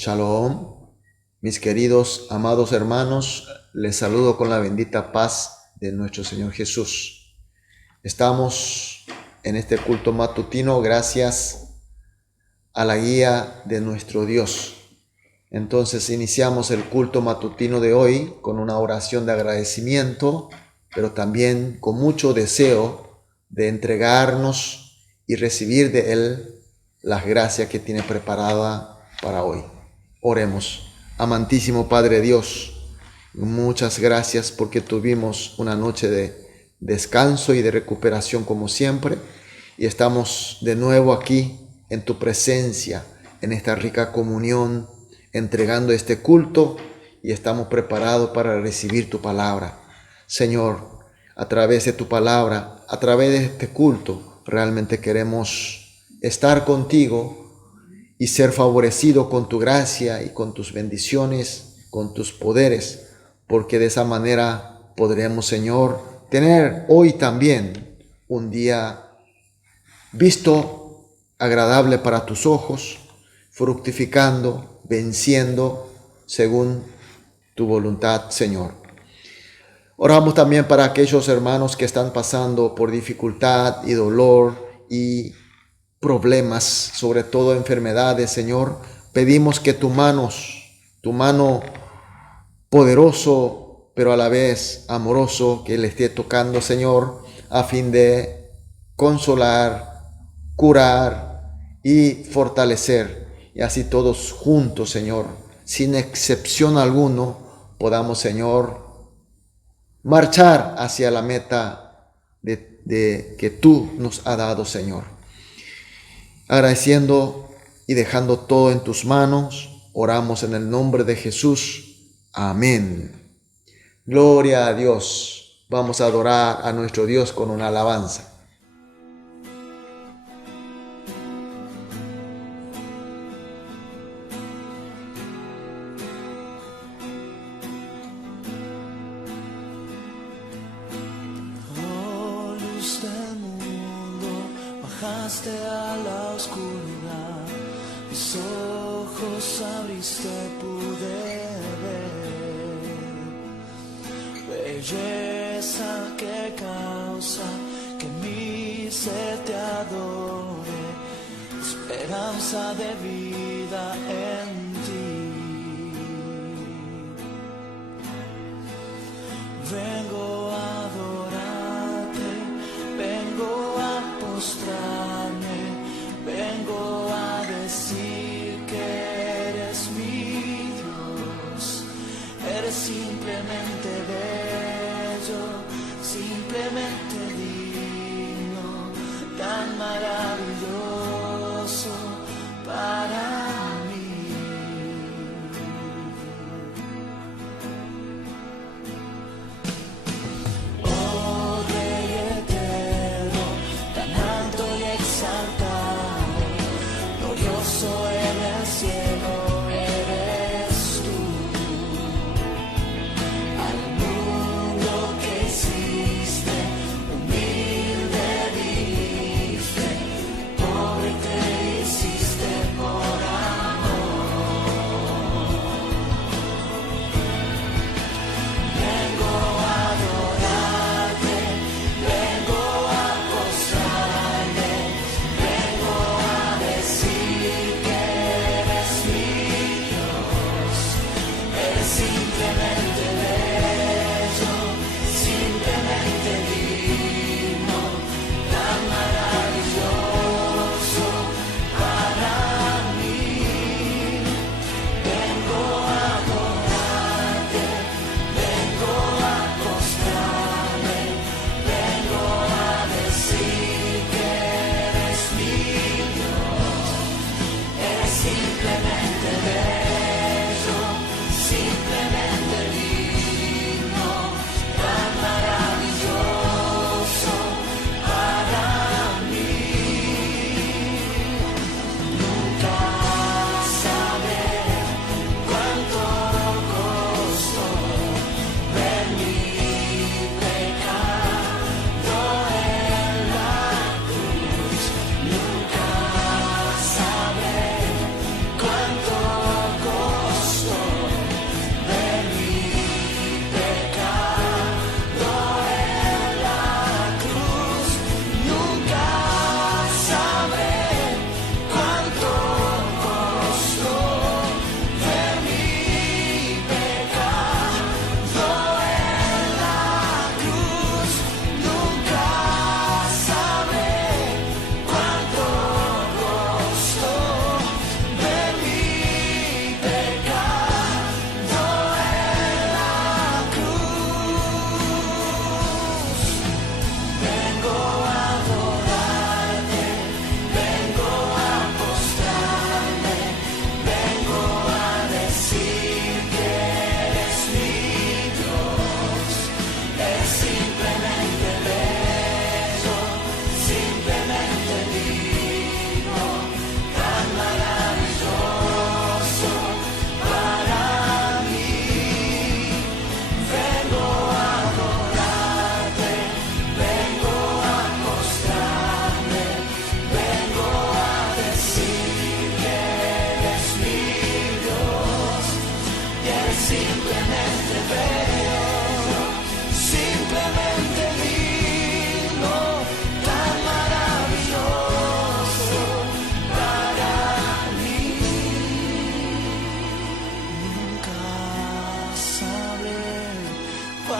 Shalom, mis queridos, amados hermanos, les saludo con la bendita paz de nuestro Señor Jesús. Estamos en este culto matutino gracias a la guía de nuestro Dios. Entonces iniciamos el culto matutino de hoy con una oración de agradecimiento, pero también con mucho deseo de entregarnos y recibir de Él las gracias que tiene preparada para hoy. Oremos. Amantísimo Padre Dios, muchas gracias porque tuvimos una noche de descanso y de recuperación como siempre, y estamos de nuevo aquí en tu presencia, en esta rica comunión, entregando este culto, y estamos preparados para recibir tu palabra. Señor, a través de tu palabra, a través de este culto, realmente queremos estar contigo y ser favorecido con tu gracia y con tus bendiciones, con tus poderes, porque de esa manera podremos, Señor, tener hoy también un día visto agradable para tus ojos, fructificando, venciendo según tu voluntad, Señor. Oramos también para aquellos hermanos que están pasando por dificultad y dolor y problemas, sobre todo enfermedades, Señor. Pedimos que tu mano poderoso, pero a la vez amoroso, que le esté tocando, Señor, a fin de consolar, curar y fortalecer. Y así todos juntos, Señor, sin excepción alguno, podamos, Señor, marchar hacia la meta de que tú nos has dado, Señor. Agradeciendo y dejando todo en tus manos, oramos en el nombre de Jesús. Amén. Gloria a Dios. Vamos a adorar a nuestro Dios con una alabanza. Oh, luz del mundo, bajaste a la oscuridad, mis ojos abriste, pude ver belleza que causa que mi ser te adore, esperanza de vida en ti. Vengo a adorarte, vengo a postrarme, vengo a decir que eres mi Dios. Eres simplemente bello, simplemente digno, tan maravilloso para mí.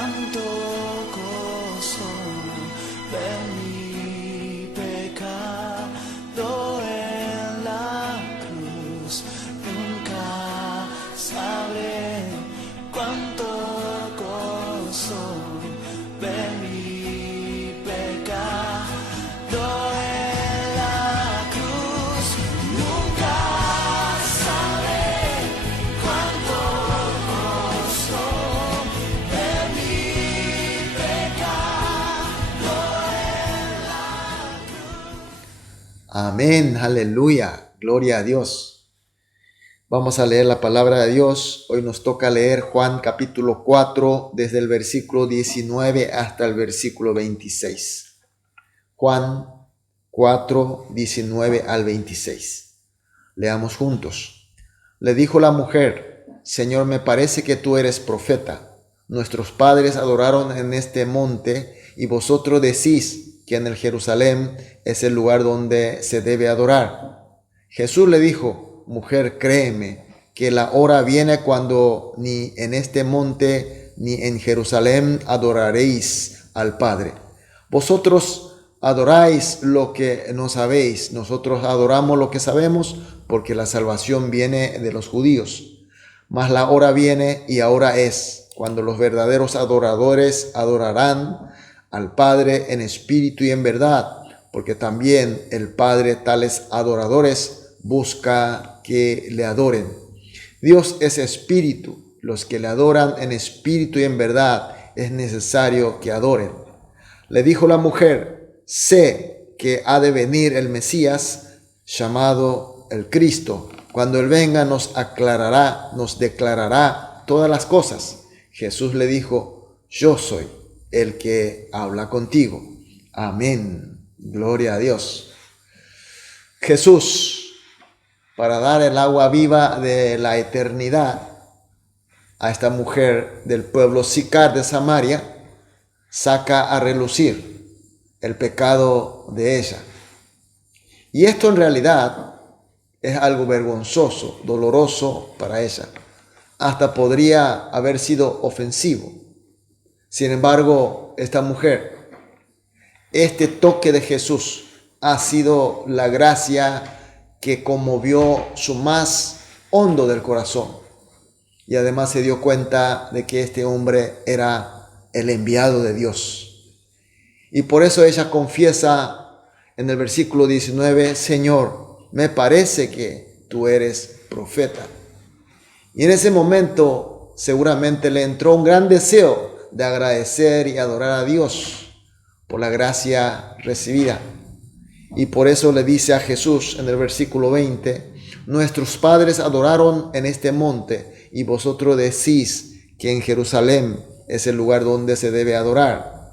cuánto gozo de mi pecado en la cruz. Nunca sabré cuánto gozo de mi pecado en la cruz. Nunca sabré cuánto gozo de mi pecado en la cruz. Amén, aleluya, gloria a Dios. Vamos a leer la palabra de Dios. Hoy nos toca leer Juan capítulo 4, desde el versículo 19 hasta el versículo 26. Juan 4, 19 al 26. Leamos juntos. Le dijo la mujer: Señor, me parece que tú eres profeta. Nuestros padres adoraron en este monte, y vosotros decís que en el Jerusalén es el lugar donde se debe adorar. Jesús le dijo: Mujer, créeme, que la hora viene cuando ni en este monte ni en Jerusalén adoraréis al Padre. Vosotros adoráis lo que no sabéis, nosotros adoramos lo que sabemos, porque la salvación viene de los judíos. Mas la hora viene, y ahora es, cuando los verdaderos adoradores adorarán al Padre en espíritu y en verdad, porque también el Padre tales adoradores busca que le adoren. Dios es espíritu. Los que le adoran en espíritu y en verdad es necesario que adoren. Le dijo la mujer: sé que ha de venir el Mesías, llamado el Cristo. Cuando Él venga nos aclarará, nos declarará todas las cosas. Jesús le dijo: yo soy el que habla contigo. Amén. Gloria a Dios. Jesús, para dar el agua viva de la eternidad a esta mujer del pueblo Sicar de Samaria, saca a relucir el pecado de ella. Y esto en realidad es algo vergonzoso, doloroso para ella. Hasta podría haber sido ofensivo. Sin embargo, esta mujer, este toque de Jesús ha sido la gracia que conmovió su más hondo del corazón. Y además se dio cuenta de que este hombre era el enviado de Dios. Y por eso ella confiesa en el versículo 19: Señor, me parece que tú eres profeta. Y en ese momento seguramente le entró un gran deseo de agradecer y adorar a Dios por la gracia recibida. Y por eso le dice a Jesús en el versículo 20: nuestros padres adoraron en este monte, y vosotros decís que en Jerusalén es el lugar donde se debe adorar.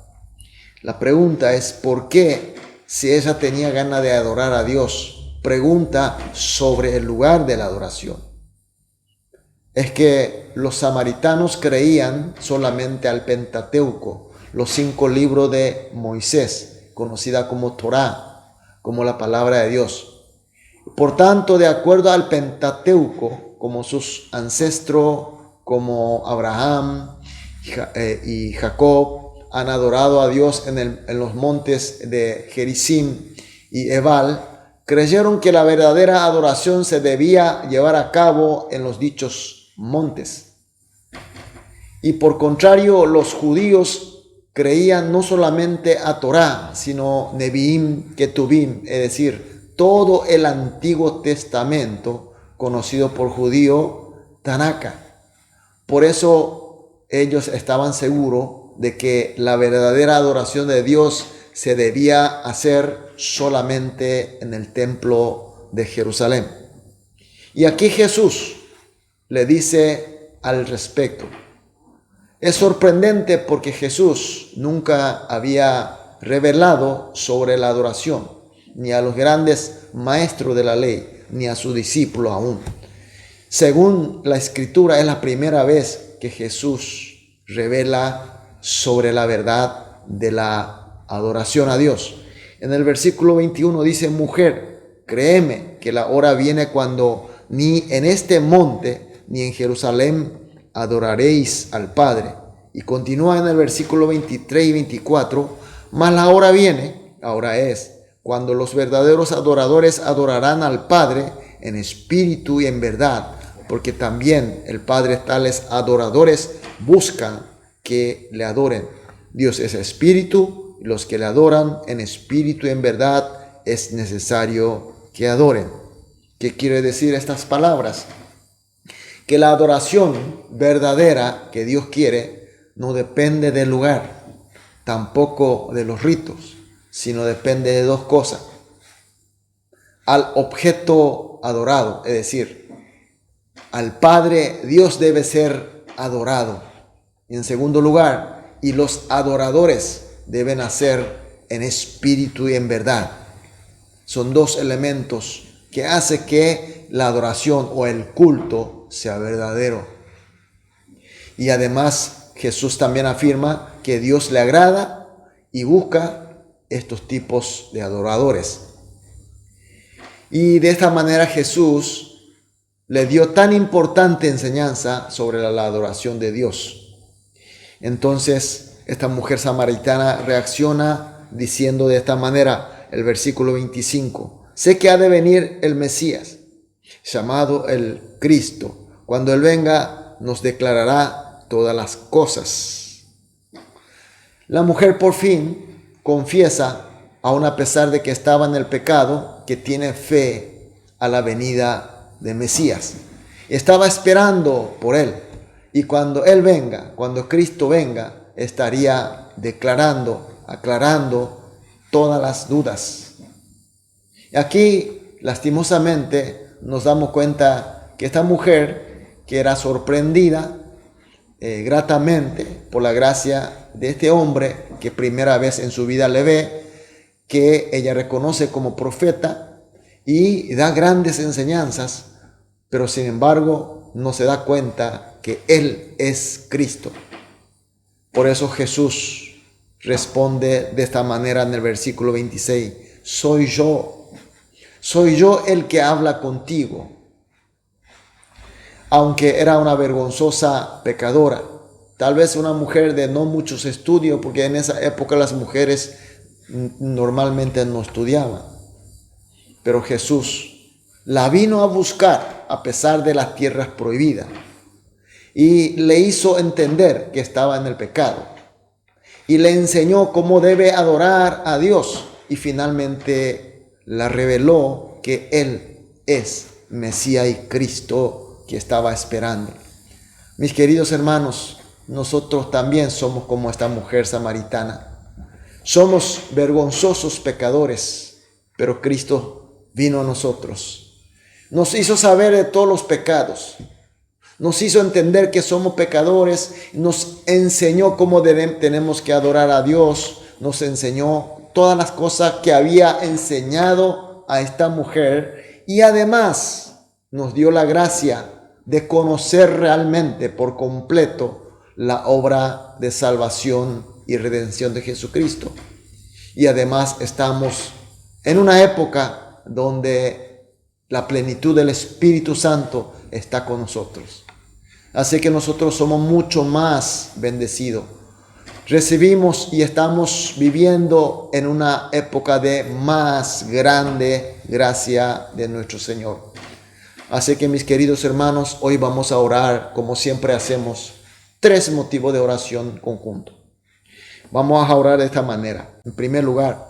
La pregunta es: ¿por qué, si ella tenía ganas de adorar a Dios, pregunta sobre el lugar de la adoración? Es que los samaritanos creían solamente al Pentateuco, los 5 libros de Moisés, conocida como Torá, como la palabra de Dios. Por tanto, de acuerdo al Pentateuco, como sus ancestros, como Abraham y Jacob, han adorado a Dios en los montes de Gerizim y Ebal, creyeron que la verdadera adoración se debía llevar a cabo en los dichos montes. Y por contrario, los judíos creían no solamente a Torá, sino Neviim, Ketuvim, es decir, todo el Antiguo Testamento, conocido por judío, Tanaka. Por eso ellos estaban seguros de que la verdadera adoración de Dios se debía hacer solamente en el templo de Jerusalén. Y aquí Jesús le dice al respecto. Es sorprendente porque Jesús nunca había revelado sobre la adoración, ni a los grandes maestros de la ley, ni a sus discípulos aún. Según la Escritura, es la primera vez que Jesús revela sobre la verdad de la adoración a Dios. En el versículo 21 dice: mujer, créeme que la hora viene cuando ni en este monte ni en Jerusalén adoraréis al Padre. Y continúa en el versículo 23 y 24, mas la hora viene, ahora es, cuando los verdaderos adoradores adorarán al Padre en espíritu y en verdad, porque también el Padre tales adoradores buscan que le adoren. Dios es espíritu, y los que le adoran en espíritu y en verdad es necesario que adoren. ¿Qué quiere decir estas palabras? Que la adoración verdadera que Dios quiere no depende del lugar, tampoco de los ritos, sino depende de dos cosas. Al objeto adorado, es decir, al Padre Dios debe ser adorado. Y en segundo lugar, y los adoradores deben hacer en espíritu y en verdad. Son dos elementos que hacen que la adoración o el culto sea verdadero. Y además Jesús también afirma que Dios le agrada y busca estos tipos de adoradores. Y de esta manera Jesús le dio tan importante enseñanza sobre la adoración de Dios. Entonces esta mujer samaritana reacciona diciendo de esta manera, el versículo 25, sé que ha de venir el Mesías, llamado el Cristo. Cuando Él venga, nos declarará todas las cosas. La mujer por fin confiesa, aun a pesar de que estaba en el pecado, que tiene fe a la venida de Mesías. Estaba esperando por Él. Y cuando Él venga, cuando Cristo venga, estaría declarando, aclarando todas las dudas. Y aquí, lastimosamente, nos damos cuenta que esta mujer, que era sorprendida gratamente por la gracia de este hombre, que primera vez en su vida le ve, que ella reconoce como profeta y da grandes enseñanzas, pero sin embargo no se da cuenta que Él es Cristo. Por eso Jesús responde de esta manera en el versículo 26, soy yo el que habla contigo. Aunque era una vergonzosa pecadora, tal vez una mujer de no muchos estudios, porque en esa época las mujeres normalmente no estudiaban. Pero Jesús la vino a buscar a pesar de las tierras prohibidas y le hizo entender que estaba en el pecado y le enseñó cómo debe adorar a Dios y finalmente la reveló que Él es Mesías y Cristo que estaba esperando. Mis queridos hermanos, nosotros también somos como esta mujer samaritana. Somos vergonzosos pecadores, pero Cristo vino a nosotros. Nos hizo saber de todos los pecados. Nos hizo entender que somos pecadores. Nos enseñó cómo tenemos que adorar a Dios. Nos enseñó todas las cosas que había enseñado a esta mujer. Y además nos dio la gracia de conocer realmente por completo la obra de salvación y redención de Jesucristo. Y además estamos en una época donde la plenitud del Espíritu Santo está con nosotros. Así que nosotros somos mucho más bendecidos. Recibimos y estamos viviendo en una época de más grande gracia de nuestro Señor. Así que mis queridos hermanos, hoy vamos a orar como siempre hacemos, 3 motivos de oración conjunto. Vamos a orar de esta manera. En primer lugar,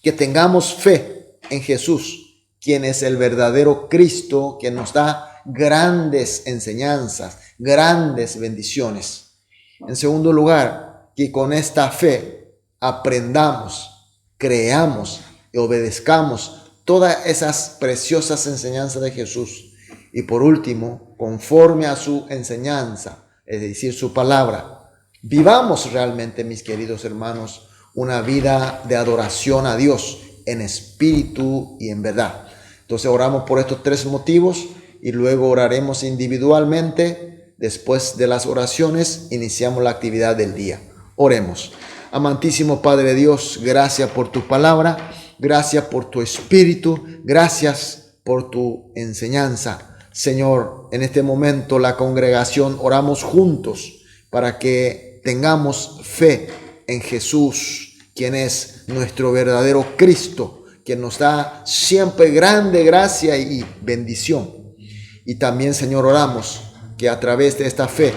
que tengamos fe en Jesús, quien es el verdadero Cristo, que nos da grandes enseñanzas, grandes bendiciones. En segundo lugar, que con esta fe aprendamos, creamos y obedezcamos todas esas preciosas enseñanzas de Jesús. Y por último, conforme a su enseñanza, es decir, su palabra, vivamos realmente, mis queridos hermanos, una vida de adoración a Dios en espíritu y en verdad. Entonces oramos por estos 3 motivos y luego oraremos individualmente. Después de las oraciones iniciamos la actividad del día. Oremos. Amantísimo Padre Dios, gracias por tu palabra, gracias por tu espíritu, gracias por tu enseñanza. Señor, en este momento la congregación oramos juntos para que tengamos fe en Jesús, quien es nuestro verdadero Cristo, quien nos da siempre grande gracia y bendición. Y también, Señor, oramos que a través de esta fe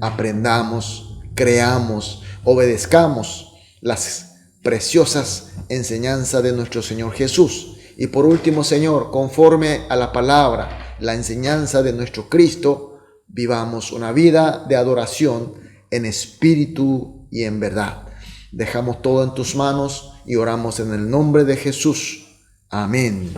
aprendamos, creamos, obedezcamos las preciosas enseñanzas de nuestro Señor Jesús. Y por último, Señor, conforme a la palabra, la enseñanza de nuestro Cristo, vivamos una vida de adoración en espíritu y en verdad. Dejamos todo en tus manos y oramos en el nombre de Jesús. Amén.